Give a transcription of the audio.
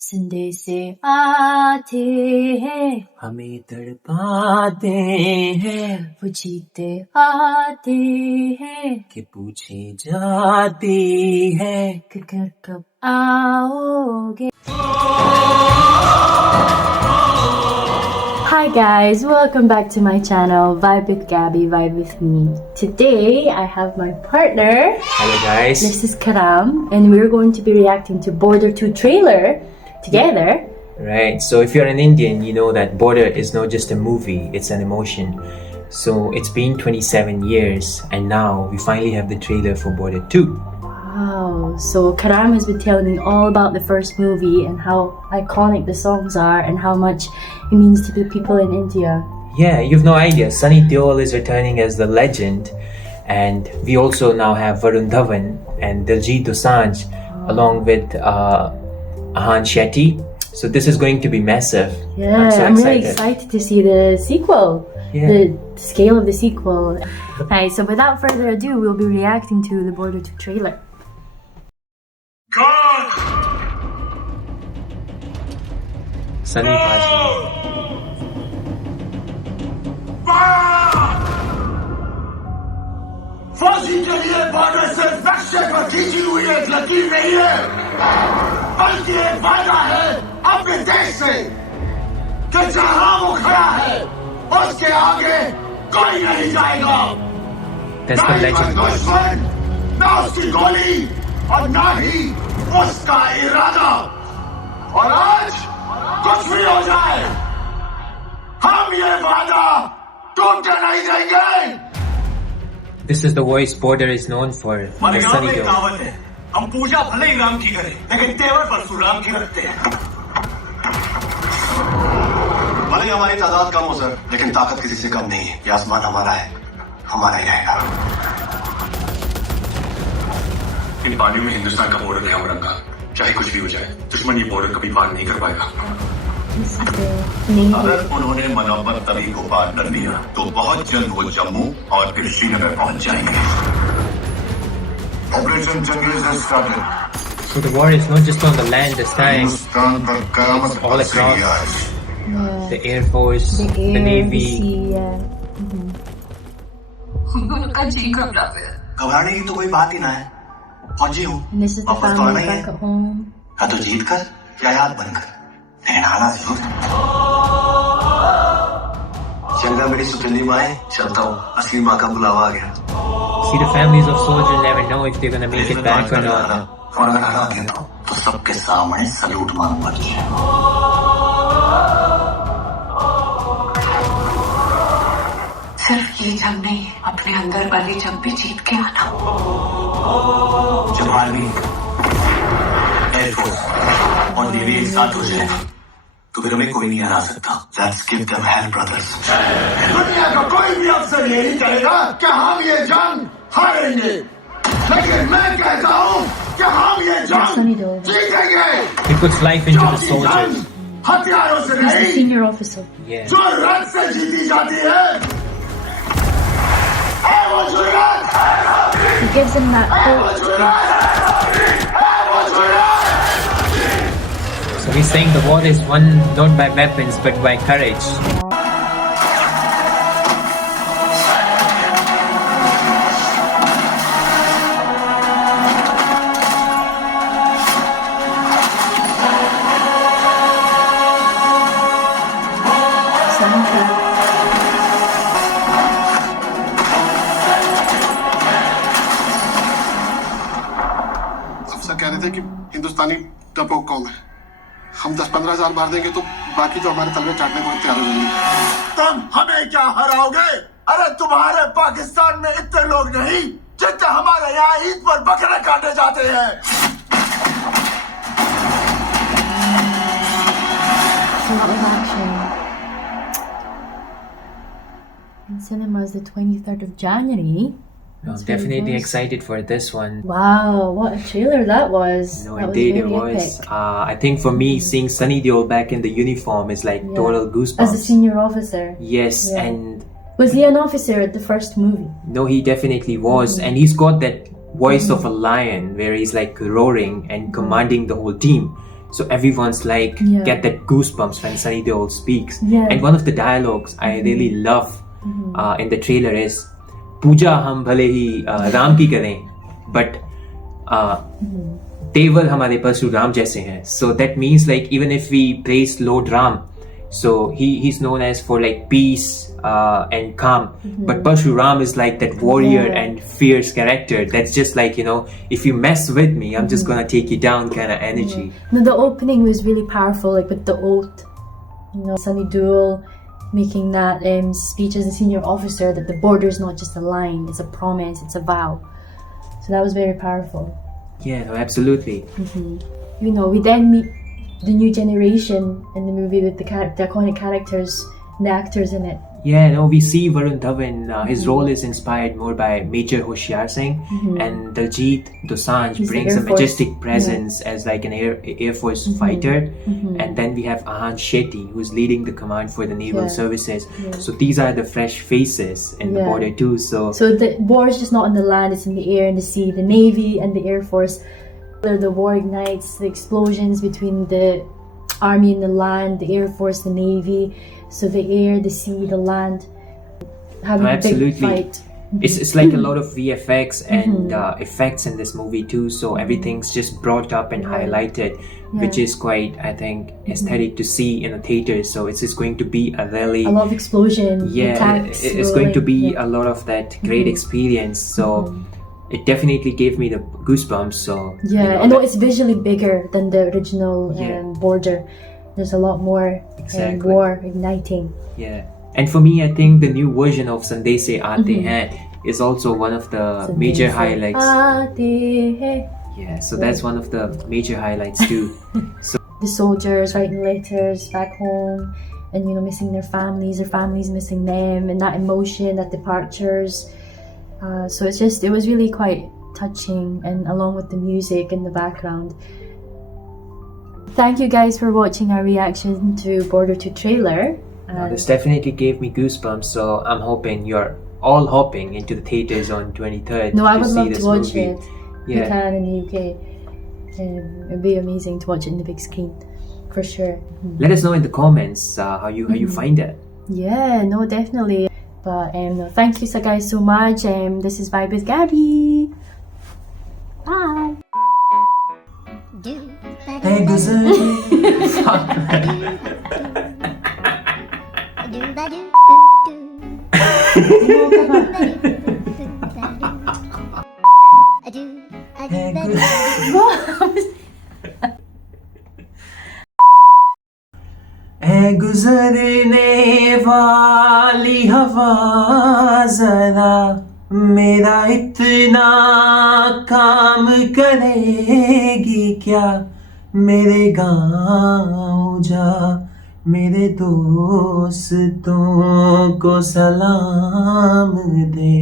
संदेशे आते हैं, हमें तड़पाते हैं, वो जीते आते हैं, कि पूछे जाते हैं कि घर कब आओगे. Hi guys, welcome back to my channel, Vibe with Gabby, Vibe with me. Today I have my partner. Hello guys. This is Karam, and we're going to be reacting to Border 2 trailer together. Right, so if you're an Indian, you know that Border is not just a movie, it's an emotion. So it's been 27 years and now we finally have the trailer for Border 2. Wow, so Karam has been telling me all about the first movie and how iconic the songs are and how much it means to the people in India. Yeah, you've no idea. Sunny Deol is returning as the legend, and we also now have Varun Dhawan and Diljit Dosanjh along with Ahan Shetty. So this is going to be massive. Yeah, I'm really excited to see the sequel. Yeah. The scale of the sequel. Okay, so without further ado, we'll be reacting to the Border 2 trailer. God! Sunny Baji. फौजी के लिए border से नक्शे पर खींची हुई एक लकीर नहीं है, बल्कि एक वादा है अपने देश से कि जहां वो खड़ा है उसके आगे कोई नहीं जाएगा. That's the legend. दुश्मन, ना उसकी गोली और ना ही उसका इरादा. और आज कुछ भी हो जाए, हम ये वादा टूटने नहीं देंगे. This is the voice Border is known for. The Sunny Deol. कहावत है, हम पूजा भले ही राम की करें, लेकिन तेवर परशुराम की रखते हैं. भले ही हमारी तादाद कम हो सर, लेकिन ताकत किसी से कम नहीं है. ये आसमान हमारा है, हमारा ही रहेगा. इन पानियों में हिंदुस्तान का बॉर्डर है रंगा. चाहे कुछ भी हो जाए, दुश्मन ये बॉर्डर कभी पार नहीं कर पाएगा. अगर उन्होंने मनोबत तभी को पार कर दिया तो बहुत जल्द वो जम्मू और फिर श्रीनगर पहुंच जाएंगे. Operation jungle has started. So the war is not just on the land this time. Hindustan पर कयामत All across. The Air Force, The air, the Navy. the sea, yeah. उनका जी घबरा गया. घबराने की तो कोई बात ही ना है. फौजी हूँ, And this is the वापस तो आना family ही है. back at home. या तो जीत कर या याद बनकर, लेकिन आना जरूर. चंगा मेरी सुतली माए, चलता हूँ. असली माँ का बुलावा आ गया. See, the families of soldiers never know if they're gonna make it back or not. और अगर हरा दिया तो सबके सामने सलूट मांग पड़ जाए. सिर्फ ये जंग नहीं, अपने अंदर वाली जंग भी जीत के आना. जब आर्मी, एयरफोर्स और नेवी एक साथ हो जाए तो फिर हमें कोई नहीं हरा सकता. Let's give them hell, brothers. दुनिया का कोई भी अफसर ये नहीं कहेगा कि हम ये जंग हारेंगे, लेकिन मैं कहता हूँ कि हम ये जंग जीतेंगे. He puts life into the soldiers. हथियारों से He's the नहीं, senior officer. Yeah. जो रन से जीती जाती है वो जुर्रत. He gives him that hope. So he's saying the war is won not by weapons but by courage. अफसर कह रहे थे कि हिंदुस्तानी डरपोक कौम है. हम 10-15 हजार मार देंगे तो बाकी जो हमारे तलवे चाटने को तैयार हो जाएंगे. तुम हमें क्या हराओगे? अरे तुम्हारे पाकिस्तान में इतने लोग नहीं जितने हमारे यहाँ ईद पर बकरे काटे जाते हैं. A lot of action. In cinemas the 23rd of January. I'm That's really definitely nice. excited for this one. Wow, what a trailer that was. No, That indeed it very was. epic. I think for me, seeing Sunny Deol back in the uniform is like Yeah. total As goosebumps. a senior officer. Yes, Yeah. and Was he an officer at the first movie? no, he definitely was, and he's got that voice of a lion where he's like roaring and commanding the whole team. So everyone's like Yeah. get that goosebumps when Sunny Deol speaks. Yeah. And one of the dialogues I really love in the trailer is पूजा हम भले ही राम की करें but देवल हमारे परशुराम जैसे हैं. So that means like even if we praise Lord Ram, so he's known as for like peace and calm, but Parshuram is like that warrior Yeah. and fierce character that's just like, you know, if you mess with me, I'm just gonna take you down kind of energy. No, the opening was really powerful, like with the oath. You know, Sunny Deol making that speech as a senior officer that the border is not just a line, it's a promise, it's a vow. So that was very powerful. Yeah, no, absolutely. You know, we then meet the new generation in the movie with the iconic characters and the actors in it. Yeah, no, we see Varun Dhawan. His role is inspired more by Major Hoshiar Singh, and Daljit Dosanjh He's the brings a Air Force. majestic presence as like an Air Force fighter. And then we have Ahan Shetty, who's leading the command for the naval Yeah. services. So these are the fresh faces in the Yeah. border too. So So the war is just not on the land, it's in the air and the sea. The Navy and the Air Force, the war ignites, the explosions between the army and the land, the Air Force, the Navy. So the air, the sea, the land, having No, a big absolutely. fight. it's like a lot of VFX and effects in this movie too. So everything's just brought up and highlighted, which is quite, I think, aesthetic to see in the theaters. So it's just going to be a really A lot of explosion, yeah, tanks. it's going to be a lot of that great experience. So it definitely gave me the goosebumps. So Yeah, you know, and that- it's visually bigger than the original Yeah. border. There's a lot more Exactly. war igniting. yeah. And for me, I think the new version of Sandese Aate Hain is also one of the major highlights. Aate hain. Yeah, so that's one of the major highlights too. The soldiers writing letters back home, and missing their families missing them, and that emotion, that departures. So it was really quite touching, and along with the music in the background. Thank you guys for watching our reaction to Border 2 trailer. This definitely gave me goosebumps. So I'm hoping you're all hopping into the theaters on 23rd No, I to would see love this to watch movie. it. You Yeah. can in the UK. It'd be amazing to watch it in the big screen, for sure. Let us know in the comments how you find it. Yeah, no, definitely. But no, thank you guys so much. This is Vibe with Gabby. Bye. Hey, है गुजरने वाली हवा जरा मेरा इतना काम करेगी क्या मेरे गाँव जा मेरे दोस्तों को सलाम दे